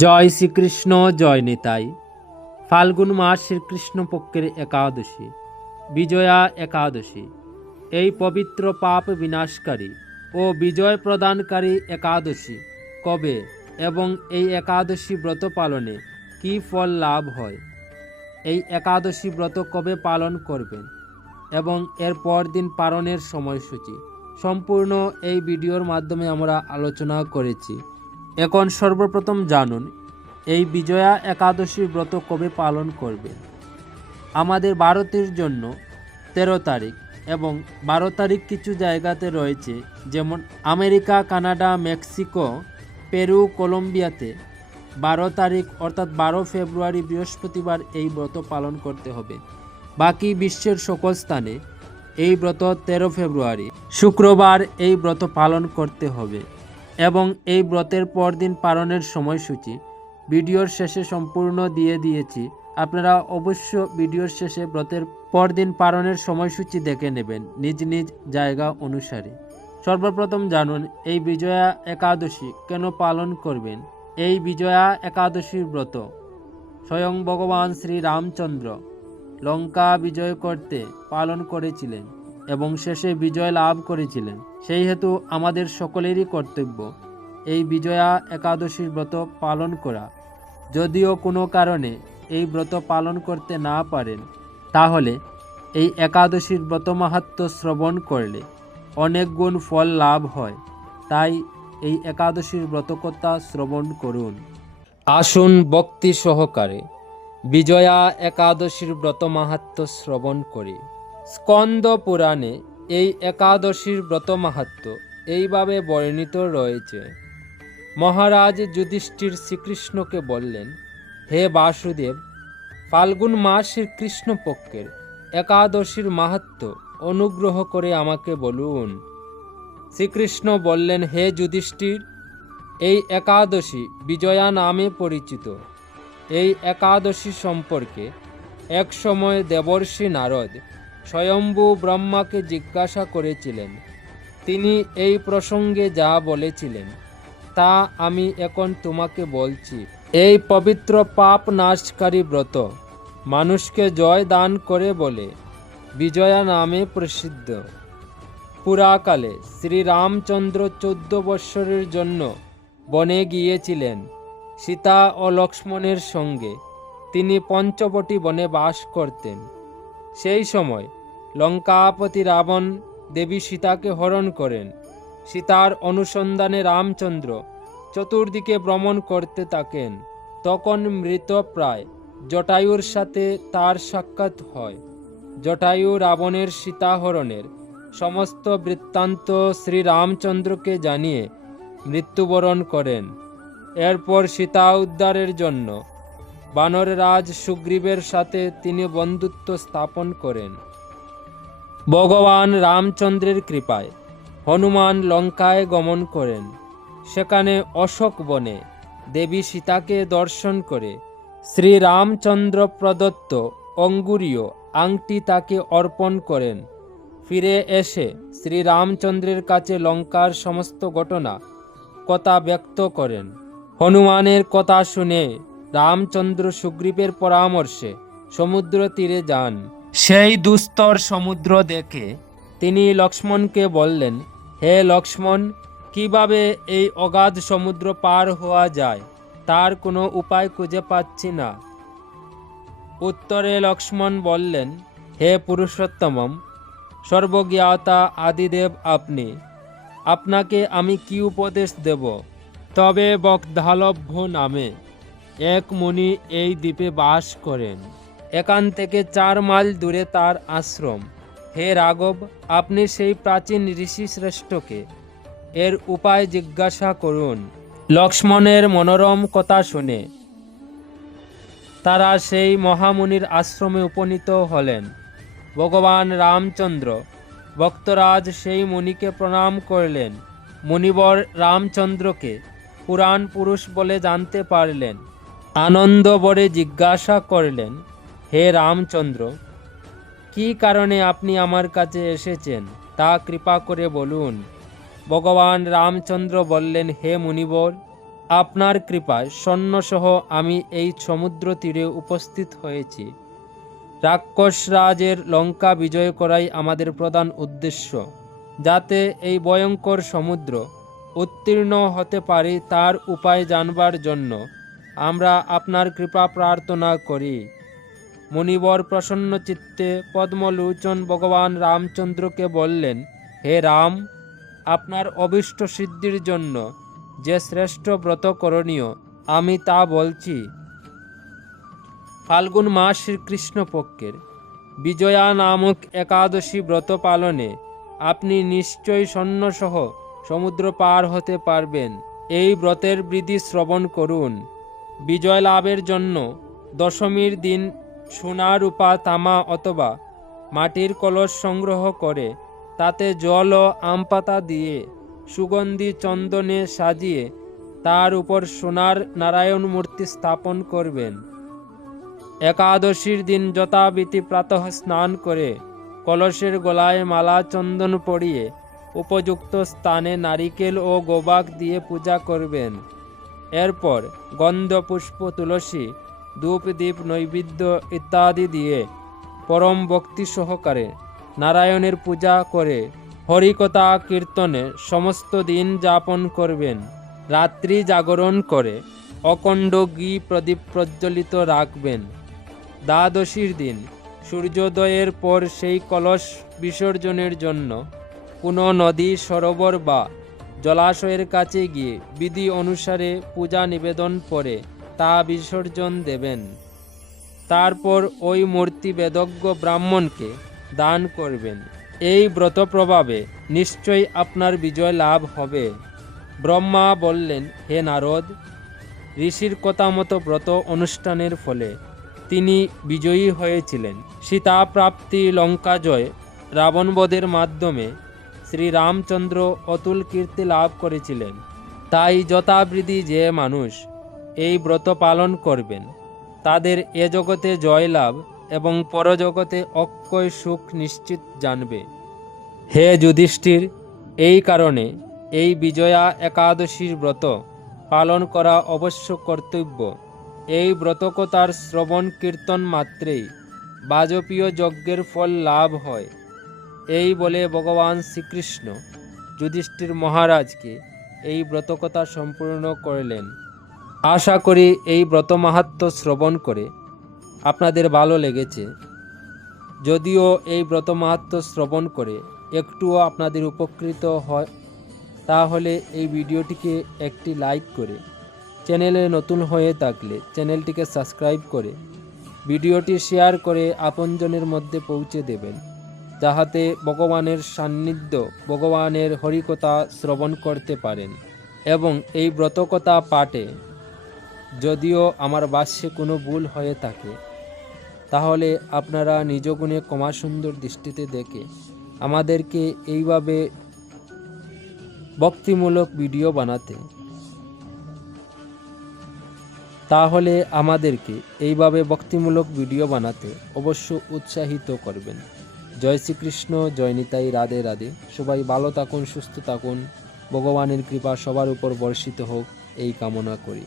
জয় শ্রীকৃষ্ণ, জয় নিতাই। ফাল্গুন মাস শ্রীকৃষ্ণ পক্ষের একাদশী, বিজয়া একাদশী। এই পবিত্র পাপ বিনাশকারী ও বিজয় প্রদানকারী একাদশী কবে এবং এই একাদশী ব্রত পালনে কী ফল লাভ হয়? এই একাদশী ব্রত কবে পালন করবেন এবং এর পরদিন পালনের সময়সূচি? সম্পূর্ণ এই ভিডিওর মাধ্যমে আমরা আলোচনা করেছি। এখন সর্বপ্রথম জানুন, এই বিজয়া একাদশী ব্রত কবে পালন করবেন আমাদের ভারতের জন্য তেরো তারিখ এবং বারো তারিখ কিছু জায়গাতে রয়েছে, যেমন আমেরিকা, কানাডা, মেক্সিকো, পেরু, কলম্বিয়াতে। বারো তারিখ অর্থাৎ বারো ফেব্রুয়ারি বৃহস্পতিবার এই ব্রত পালন করতে হবে। বাকি বিশ্বের সকল স্থানে এই ব্রত তেরো ফেব্রুয়ারি। শুক্রবার এই ব্রত পালন করতে হবে। এবং এই ব্রতের পরদিন পালনের সময়সূচি। ভিডিওর শেষে সম্পূর্ণ দিয়ে দিয়েছি। আপনারা অবশ্য ভিডিওর শেষে ব্রতের পরদিন পালনের সময়সূচি দেখে নেবেন, নিজ নিজ জায়গা অনুসারে। সর্বপ্রথম জানুন, এই বিজয়া একাদশী কেন পালন করবেন? এই বিজয়া একাদশীর ব্রত। স্বয়ং ভগবান শ্রী রামচন্দ্র লঙ্কা বিজয় করতে পালন করেছিলেন। এবং শেষে বিজয় লাভ করেছিলেন। সেই হেতু আমাদের সকলেরই কর্তব্য এই বিজয়া একাদশীর ব্রত পালন করা। যদিও কোনো কারণে এই ব্রত পালন করতে না পারেন, তাহলে এই একাদশীর ব্রত মাহাত্ম শ্রবণ করলে অনেক গুণ ফল লাভ হয়। তাই এই একাদশীর ব্রতকথা শ্রবণ করুন। আসুন ভক্তি সহকারে বিজয়া একাদশীর ব্রত মাহাত্ম শ্রবণ করি। স্কন্দ পুরাণে এই একাদশীর ব্রত মাহাত্ম এইভাবে বর্ণিত রয়েছে। মহারাজ যুধিষ্ঠির শ্রীকৃষ্ণকে বললেন, হে বাসুদেব, ফাল্গুন মাসের কৃষ্ণপক্ষের একাদশীর মাহাত্ম অনুগ্রহ করে আমাকে বলুন। শ্রীকৃষ্ণ বললেন, হে যুধিষ্ঠির, এই একাদশী বিজয়া নামে পরিচিত। এই একাদশী সম্পর্কে এক সময় দেবর্ষি নারদ স্বয়ম্ভু ব্রহ্মাকে জিজ্ঞাসা করেছিলেন, তিনি এই প্রসঙ্গে যা বলেছিলেন, তা আমি এখন তোমাকে বলছি। এই পবিত্র পাপ নাশকারী ব্রত মানুষকে জয় দান করে বলে বিজয়া নামে প্রসিদ্ধ। পুরাকালে শ্রীরামচন্দ্র চোদ্দ বৎসরের জন্য বনে গিয়েছিলেন সীতা ও লক্ষ্মণের সঙ্গে। তিনি পঞ্চবটি বনে বাস করতেন। সেই সময় লঙ্কাপতি রাবণ দেবী সীতাকে হরণ করেন। সীতার অনুসন্ধানে রামচন্দ্র চতুর্দিকে ভ্রমণ করতে থাকেন। তখন মৃতপ্রায় জটায়ুর সাথে তার সাক্ষাৎ হয়। জটায়ু রাবণের সীতাহরণের সমস্ত বৃত্তান্ত শ্রীরামচন্দ্রকে জানিয়ে মৃত্যুবরণ করেন। এরপর সীতা উদ্ধারের জন্য বানররাজ সুগ্রীবের সাথে তিনি বন্ধুত্ব স্থাপন করেন। ভগবান রামচন্দ্রের কৃপায় হনুমান লঙ্কায় গমন করেন। সেখানে অশোক বনে দেবী সীতাকে দর্শন করে শ্রীরামচন্দ্র প্রদত্ত অঙ্গুরীয় আংটি তাকে অর্পণ করেন। ফিরে এসে শ্রীরামচন্দ্রের কাছে লঙ্কার সমস্ত ঘটনা কথা ব্যক্ত করেন। হনুমানের কথা শুনে রামচন্দ্র সুগ্রীবের পরামর্শে সমুদ্র তীরে যান। সেই দুস্তর সমুদ্র দেখে তিনি লক্ষ্মণকে বললেন হে লক্ষ্মণ কীভাবে এই অগাধ সমুদ্র পার হওয়া যায়? তার কোনো উপায় খুঁজে পাচ্ছি না। উত্তরে লক্ষ্মণ বললেন হে পুরুষোত্তমম সর্বজ্ঞাতা আদিদেব আপনি আপনাকে আমি কি উপদেশ দেব? তবে বকধালভ্য নামে। এক মুনি এই দ্বীপে বাস করেন। এখান থেকে চার মাইল দূরে তার আশ্রম। হে রাঘব, আপনি সেই প্রাচীন ঋষি শ্রেষ্ঠকে এর উপায় জিজ্ঞাসা করুন। লক্ষ্মণের মনোরম কথা শুনে তারা সেই মহামুনির আশ্রমে উপনীত হলেন। ভগবান রামচন্দ্র ভক্তরাজ সেই মুনিকে প্রণাম করলেন। মুনিবর রামচন্দ্রকে পুরাণ পুরুষ বলে জানতে পারলেন। আনন্দ বরে জিজ্ঞাসা করলেন, হে রামচন্দ্র, কি কারণে আপনি আমার কাছে এসেছেন? তা কৃপা করে বলুন। ভগবান রামচন্দ্র বললেন, হে মুনিবর, আপনার কৃপায় সৈন্যসহ আমি এই সমুদ্র তীরে উপস্থিত হয়েছি। রাক্ষসরাজের লঙ্কা বিজয় করাই আমাদের প্রধান উদ্দেশ্য। যাতে এই ভয়ঙ্কর সমুদ্র উত্তীর্ণ হতে পারি তার উপায় জানবার জন্য আমরা আপনার কৃপা প্রার্থনা করি। মুনিবর প্রসন্ন চিত্তে পদ্মলোচন ভগবান রামচন্দ্রকে বললেন, হে রাম, আপনার অভীষ্ট সিদ্ধির জন্য যে শ্রেষ্ঠ ব্রত করণীয়, আমি তা বলছি। ফাল্গুন মাস শ্রীকৃষ্ণ পক্ষের বিজয়া নামক একাদশী ব্রত পালনে আপনি নিশ্চয়ই সৈন্যসহ সমুদ্র পার হতে পারবেন। এই ব্রতের বৃদ্ধি শ্রবণ করুন। বিজয় লাভের জন্য দশমীর দিন সোনা রূপা তামা অথবা মাটির কলস সংগ্রহ করে, তাতে জল ও আমপাতা দিয়ে সুগন্ধি চন্দনে সাজিয়ে তার উপর সোনার নারায়ণ মূর্তি স্থাপন করবেন। একাদশীর দিন যথাবিধি প্রাতঃ স্নান করে কলসের গলায় মালা চন্দন পরিয়ে উপযুক্ত স্থানে নারিকেল ও গোবাক দিয়ে পূজা করবেন। এরপর গন্ধ পুষ্প তুলসী ধূপ দীপ নৈবেদ্য ইত্যাদি দিয়ে পরম ভক্তি সহকারে নারায়ণের পূজা করে হরিকতা কীর্তনে সমস্ত দিন যাপন করবেন, রাত্রি জাগরণ করে অখণ্ড ঘি প্রদীপ প্রজ্বলিত রাখবেন। দ্বাদশীর দিন, সূর্যোদয়ের পর সেই কলস বিসর্জনের জন্য কোনো নদী, সরোবর বা জলাশয়ের কাছে গিয়ে বিধি অনুসারে পূজা নিবেদন করে তা বিসর্জন দেবেন। তারপর ওই মূর্তি বেদজ্ঞ ব্রাহ্মণকে দান করবেন। এই ব্রত প্রভাবে নিশ্চয়ই আপনার বিজয় লাভ হবে। ব্রহ্মা বললেন, হে নারদ, ঋষির কথা মতো ব্রত অনুষ্ঠানের ফলে তিনি বিজয়ী হয়েছিলেন। সীতা প্রাপ্তি লঙ্কা জয় রাবণবধের মাধ্যমে শ্রীরামচন্দ্র অতুল কীর্তি লাভ করেছিলেন। তাই যথাবৃদ্ধি যে মানুষ এই ব্রত পালন করবেন, তাদের এ জগতে জয়লাভ এবং পরজগতে অক্ষয় সুখ নিশ্চিত জানবে। হে যুধিষ্ঠির, এই কারণে এই বিজয়া একাদশীর ব্রত পালন করা অবশ্য কর্তব্য। এই ব্রতকতার শ্রবণ কীর্তন মাত্রেই বাজপীয় যজ্ঞের ফল লাভ হয়। এই বলে ভগবান শ্রীকৃষ্ণ যুধিষ্ঠির মহারাজকে এই ব্রতকথা সম্পূর্ণ করলেন। আশা করি এই ব্রত মাহাত্ম্য শ্রবণ করে আপনাদের ভালো লেগেছে। যদিও এই ব্রত মাহাত্ম্য শ্রবণ করে একটুও আপনাদের উপকৃত হয়, তাহলে এই ভিডিওটিকে একটি লাইক করে চ্যানেলে নতুন হয়ে থাকলে চ্যানেলটিকে সাবস্ক্রাইব করে ভিডিওটি শেয়ার করে আপনজনের মধ্যে পৌঁছে দেবেন। যাহাতে ভগবানের সান্নিধ্য ভগবানের হরিকথা শ্রবণ করতে পারেন এবং এই ব্রতকথা পাঠে যদিও আমার বাস্যে কোনো ভুল হয়ে থাকে, তাহলে আপনারা নিজ গুণে কমা সুন্দর দৃষ্টিতে দেখে আমাদেরকে এইভাবে ভক্তিমূলক ভিডিও বানাতে। তাহলে আমাদেরকে এইভাবে ভক্তিমূলক ভিডিও বানাতে অবশ্য উৎসাহিত করবেন। জয় শ্রীকৃষ্ণ, জয় নিতাই, রাধে রাধে। সবাই ভালো থাকুন, সুস্থ থাকুন। ভগবানের কৃপা সবার উপর বর্ষিত হোক, এই কামনা করি।